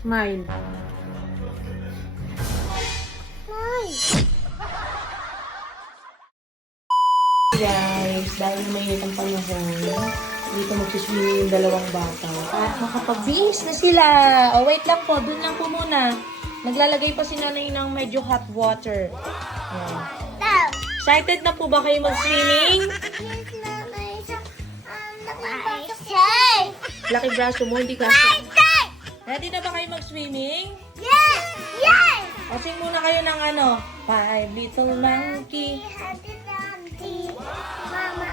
Smile. Guys, dahil mainit ang panahon, dito magsiswimming yung dalawang bata. At makapag-bihis na sila. Oh, wait lang po. Doon lang po muna. Naglalagay pa si nanay ng medyo hot water. Ayan. Excited na po ba kayo mag-swimming? Laki braso mo, hindi ka. Ready na ba kayo mag-swimming? Yes! Yes! O, sing muna kayo ng ano? Five little monkey. Mama,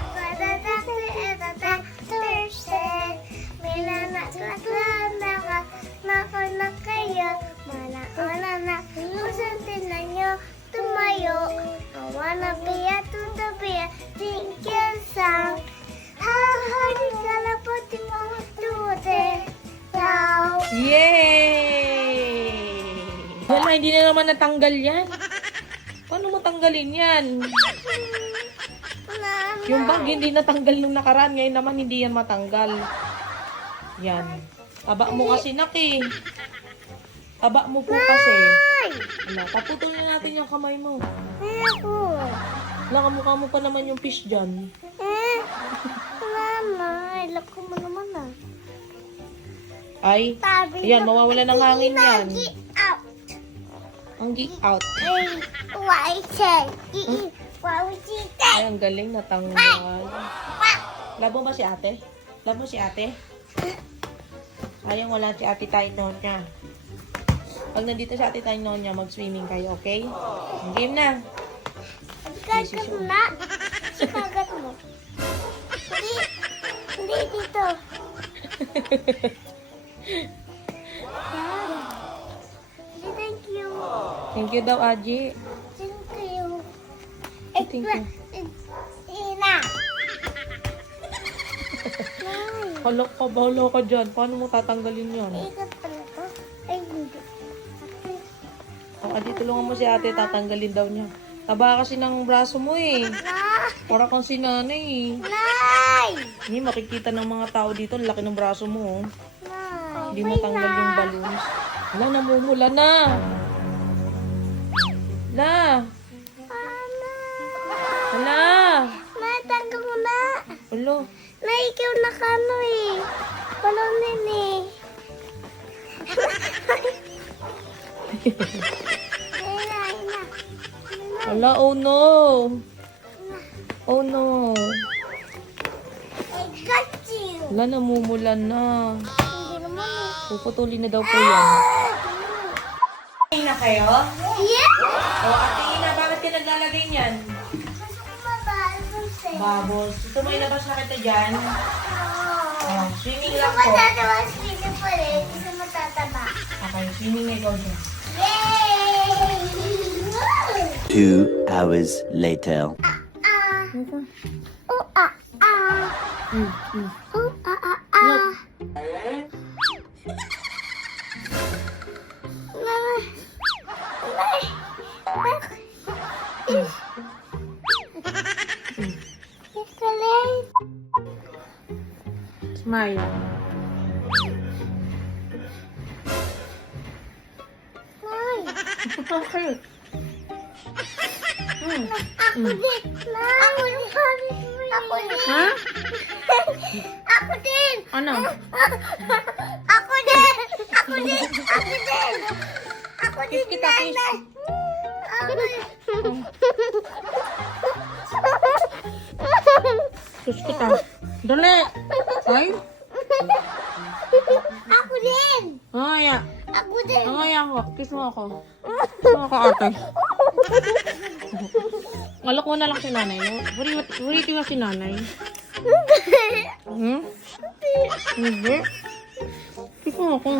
na kayo, mana kusuntin na nyo, tumayo. I wanna be a think you song. Hahari ka na po, di mo tude. Now. Yay! Wala, hindi na naman natanggal yan. Paano mo tanggalin yan? Yung bag hindi natanggal nung nakaraan, ngayon naman hindi yan matanggal. Yan. Taba mo kasi, Naki. Taba mo po kasi. Ala, paputulin natin yung kamay mo. Ayoko. Wala, kamukha mo pa naman yung fish dyan. Mama, ilak ko mo naman ah. Ay, Sabi ayan, mawawala ng hangin yan. Get out. Anggi out. Why say? Why would you say? Ay, ang galing, natanggal. Labo ba si ate? Labo si ate? Sayang wala si ate Tainonya. Pag nandito si ate Tainonya, mag-swimming kayo, okay? Game na. Kagat mo na. Kagat mo. Hindi dito. Thank you. Thank you daw, Aji. Thank you. Thank you. Ina. Halok ka, bahala ka dyan. Paano mo tatanggalin yan? Ikat pala to. Ay, hindi. O, Aji, tulungan mo si ate, tatanggalin daw niya. Taba kasi ng braso mo eh. Para kang si nanay eh. Nay! Hindi makikita ng mga tao dito, ang laki ng braso mo. Oh. Nay! Hindi matanggal yung balloons. Wala, namumula na. La. Mama! Hala. Nay, tanggal mo na. Ulo. Nay, ikaw na kano eh. Balonin eh. Ina, ina. Hala, oh no. Oh no. I got you. Wala, namumula na. Hindi naman eh. Puputulin na daw po yan. Na kayo? Yeah! O, Ate Ina, bakit ka naglalagay niyan? Gusto ko mababos eh. Bubbles. Gusto mo ilabas na kita dyan? Oh, swimming Gusto lang mo po. tatawa sila pa rin. Gusto mo tataba. Okay, swimming na ikaw dyan. Yay! 2 hours later. Oh, ah, ah. Oh, ah, ah, ah. Chocolate. Smile. Nay, Okay. ako din. Ako din. Ako din. Ha? Ako din. Ano? Ako din. Ako din. Ako din. Ako din. Kiss kita, kiss. Nanay. Ako din. Kiss kita. Dali. Ay? Ako din. Angaya. Ako din. Angaya ako. Kiss mo ako. Kiss mo ako, ate. Alok mo na lang si nanay. Buritin mo si nanay. Hmm? Hindi. Kiss mo ako.